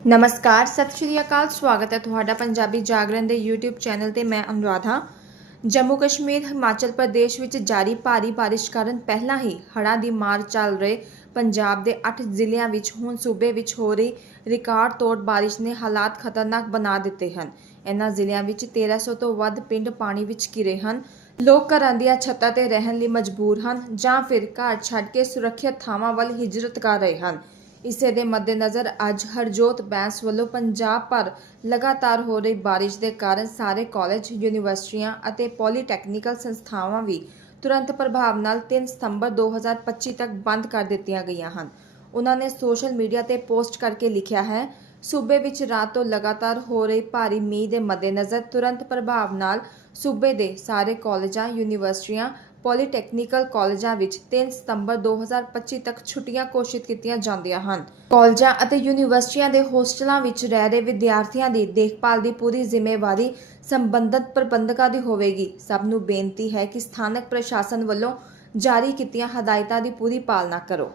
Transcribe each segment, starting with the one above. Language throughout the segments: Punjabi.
ਨਮਸਕਾਰ, ਸਤਿ ਸ਼੍ਰੀ ਅਕਾਲ, ਸਵਾਗਤ ਹੈ ਤੁਹਾਡਾ ਪੰਜਾਬੀ ਜਾਗਰਣ ਦੇ YouTube ਚੈਨਲ ਤੇ ਮੈਂ ਅਨੁਰਾਧਾ। ਜੰਮੂ ਕਸ਼ਮੀਰ, ਹਿਮਾਚਲ ਪ੍ਰਦੇਸ਼ ਵਿੱਚ ਜਾਰੀ ਭਾਰੀ ਬਾਰਿਸ਼ ਕਾਰਨ ਪਹਿਲਾਂ ਹੀ ਹੜ੍ਹਾਂ ਦੀ ਮਾਰ ਚੱਲ ਰਹੇ ਪੰਜਾਬ ਦੇ 8 ਜ਼ਿਲ੍ਹਿਆਂ ਵਿੱਚ ਹੁਣ ਸੂਬੇ ਵਿੱਚ ਹੋ ਰਹੀ ਰਿਕਾਰਡ ਤੋੜ ਬਾਰਿਸ਼ ਨੇ ਹਾਲਾਤ ਖਤਰਨਾਕ ਬਣਾ ਦਿੱਤੇ ਹਨ। ਇਹਨਾਂ ਜ਼ਿਲ੍ਹਿਆਂ ਵਿੱਚ 1300 ਤੋਂ ਵੱਧ ਪਿੰਡ ਪਾਣੀ ਵਿੱਚ ਘਿਰੇ ਹਨ। ਲੋਕ ਘਰਾਂ ਦੀਆਂ ਛੱਤਾਂ ਤੇ ਰਹਿਣ ਲਈ ਮਜਬੂਰ ਹਨ ਜਾਂ ਫਿਰ ਘਰ ਛੱਡ ਕੇ ਸੁਰੱਖਿਅਤ ਥਾਵਾਂ ਵੱਲ ਹਿਜਰਤ ਕਰ ਰਹੇ ਹਨ। ਇਸੇ ਦੇ ਮੱਦੇਨਜ਼ਰ ਅੱਜ ਹਰਜੋਤ ਬੈਂਸ ਵੱਲੋਂ ਪੰਜਾਬ ਭਰ ਲਗਾਤਾਰ ਹੋ ਰਹੀ ਬਾਰਿਸ਼ ਦੇ ਕਾਰਨ ਸਾਰੇ ਕਾਲਜ, ਯੂਨੀਵਰਸਿਟੀਆਂ ਅਤੇ ਪੋਲੀਟੈਕਨੀਕਲ ਸੰਸਥਾਵਾਂ ਵੀ ਤੁਰੰਤ ਪ੍ਰਭਾਵ ਨਾਲ 3 ਸਤੰਬਰ 2025 ਤੱਕ ਬੰਦ ਕਰ ਦਿੱਤੀਆਂ ਗਈਆਂ ਹਨ। ਉਹਨਾਂ ਨੇ ਸੋਸ਼ਲ ਮੀਡੀਆ ਤੇ ਪੋਸਟ ਕਰਕੇ ਲਿਖਿਆ ਹੈ, ਸੂਬੇ ਵਿੱਚ ਰਾਤ ਤੋਂ ਲਗਾਤਾਰ ਹੋ ਰਹੀ ਭਾਰੀ ਮੀਂਹ ਦੇ ਮੱਦੇਨਜ਼ਰ ਤੁਰੰਤ ਪ੍ਰਭਾਵ ਨਾਲ ਸੂਬੇ ਦੇ ਸਾਰੇ ਕਾਲਜਾਂ, ਯੂਨੀਵਰਸਿਟੀਆਂ ਪੋਲੀਟੈਕਨੀਕਲ ਕਾਲਜਾਂ ਵਿੱਚ 3 ਸਤੰਬਰ 2025 ਤੱਕ ਛੁੱਟੀਆਂ ਘੋਸ਼ਿਤ ਕੀਤੀਆਂ ਜਾਂਦੀਆਂ ਹਨ। ਕਾਲਜਾਂ ਅਤੇ ਯੂਨੀਵਰਸਿਟੀਆਂ ਦੇ ਹੋਸਟਲਾਂ ਵਿੱਚ ਰਹਿ ਰਹੇ ਵਿਦਿਆਰਥੀਆਂ ਦੀ ਦੇਖਭਾਲ ਦੀ ਪੂਰੀ ਜ਼ਿੰਮੇਵਾਰੀ ਸੰਬੰਧਤ ਪ੍ਰਬੰਧਕਾਂ ਦੀ ਹੋਵੇਗੀ। ਸਭ ਨੂੰ ਬੇਨਤੀ ਹੈ ਕਿ ਸਥਾਨਕ ਪ੍ਰਸ਼ਾਸਨ ਵੱਲੋਂ ਜਾਰੀ ਕੀਤੀਆਂ ਹਦਾਇਤਾਂ ਦੀ ਪੂਰੀ ਪਾਲਣਾ ਕਰੋ।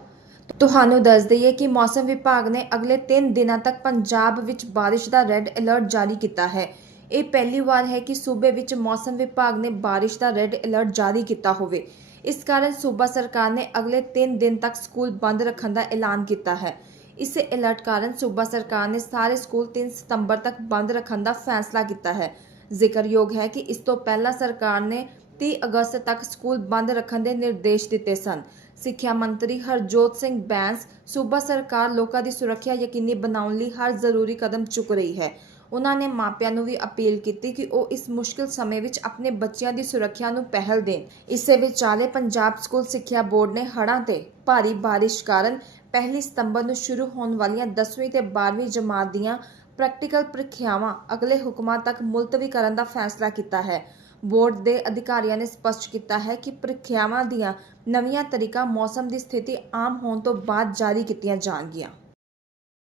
ਤੁਹਾਨੂੰ ਦੱਸ ਦਈਏ ਕਿ ਮੌਸਮ ਵਿਭਾਗ ਨੇ ਅਗਲੇ 3 ਦਿਨਾਂ ਤੱਕ ਪੰਜਾਬ ਵਿੱਚ ਬਾਰਿਸ਼ ਦਾ ਰੈੱਡ ਅਲਰਟ ਜਾਰੀ ਕੀਤਾ ਹੈ। ਇਹ ਪਹਿਲੀ ਵਾਰ ਹੈ ਕਿ ਸੂਬੇ ਵਿੱਚ ਮੌਸਮ ਵਿਭਾਗ ਨੇ ਬਾਰਿਸ਼ ਦਾ ਰੈੱਡ ਅਲਰਟ ਜਾਰੀ ਕੀਤਾ ਹੋਵੇ। ਇਸ ਕਾਰਨ ਸੂਬਾ ਸਰਕਾਰ ਨੇ ਅਗਲੇ 3 ਦਿਨ ਤੱਕ ਸਕੂਲ ਬੰਦ ਰੱਖਣ ਦਾ ਐਲਾਨ ਕੀਤਾ ਹੈ। ਇਸੇ ਅਲਰਟ ਕਾਰਨ ਸੂਬਾ ਸਰਕਾਰ ਨੇ ਸਾਰੇ ਸਕੂਲ 3 ਸਤੰਬਰ ਤੱਕ ਬੰਦ ਰੱਖਣ ਦਾ ਫੈਸਲਾ ਕੀਤਾ ਹੈ। ਜ਼ਿਕਰਯੋਗ ਹੈ ਕਿ ਇਸ ਤੋਂ ਪਹਿਲਾਂ ਸਰਕਾਰ ਨੇ 30 ਅਗਸਤ ਤੱਕ ਸਕੂਲ ਬੰਦ ਰੱਖਣ ਦੇ ਨਿਰਦੇਸ਼ ਦਿੱਤੇ ਸਨ। ਸਿੱਖਿਆ ਮੰਤਰੀ ਹਰਜੋਤ ਸਿੰਘ ਬੈਂਸ, ਸੂਬਾ ਸਰਕਾਰ ਲੋਕਾਂ ਦੀ ਸੁਰੱਖਿਆ ਯਕੀਨੀ ਬਣਾਉਣ ਲਈ ਹਰ ਜ਼ਰੂਰੀ ਕਦਮ ਚੁੱਕ ਰਹੀ ਹੈ। ਉਹਨਾਂ ਨੇ ਮਾਪਿਆਂ ਨੂੰ ਵੀ ਅਪੀਲ ਕੀਤੀ ਕਿ ਉਹ ਇਸ ਮੁਸ਼ਕਲ ਸਮੇਂ ਵਿੱਚ ਆਪਣੇ ਬੱਚਿਆਂ ਦੀ ਸੁਰੱਖਿਆ ਨੂੰ ਪਹਿਲ ਦੇਣ। ਇਸੇ ਵਿਚਾਲੇ ਪੰਜਾਬ ਸਕੂਲ ਸਿੱਖਿਆ ਬੋਰਡ ਨੇ ਹੜ੍ਹਾਂ ਤੇ ਭਾਰੀ ਬਾਰਿਸ਼ ਕਾਰਨ ਪਹਿਲੀ ਸਤੰਬਰ ਨੂੰ ਸ਼ੁਰੂ ਹੋਣ ਵਾਲੀਆਂ 10ਵੀਂ ਤੇ 12ਵੀਂ ਜਮਾਤ ਦੀਆਂ ਪ੍ਰੈਕਟੀਕਲ ਪ੍ਰੀਖਿਆਵਾਂ ਅਗਲੇ ਹੁਕਮਾਂ ਤੱਕ ਮੁਲਤਵੀ ਕਰਨ ਦਾ ਫੈਸਲਾ ਕੀਤਾ ਹੈ। ਬੋਰਡ ਦੇ ਅਧਿਕਾਰੀਆਂ ਨੇ ਸਪਸ਼ਟ ਕੀਤਾ ਹੈ ਕਿ ਪ੍ਰੀਖਿਆਵਾਂ ਦੀਆਂ ਨਵੀਆਂ ਤਰੀਕਾਂ ਮੌਸਮ ਦੀ ਸਥਿਤੀ ਆਮ ਹੋਣ ਤੋਂ ਬਾਅਦ ਜਾਰੀ ਕੀਤੀਆਂ ਜਾਣਗੀਆਂ।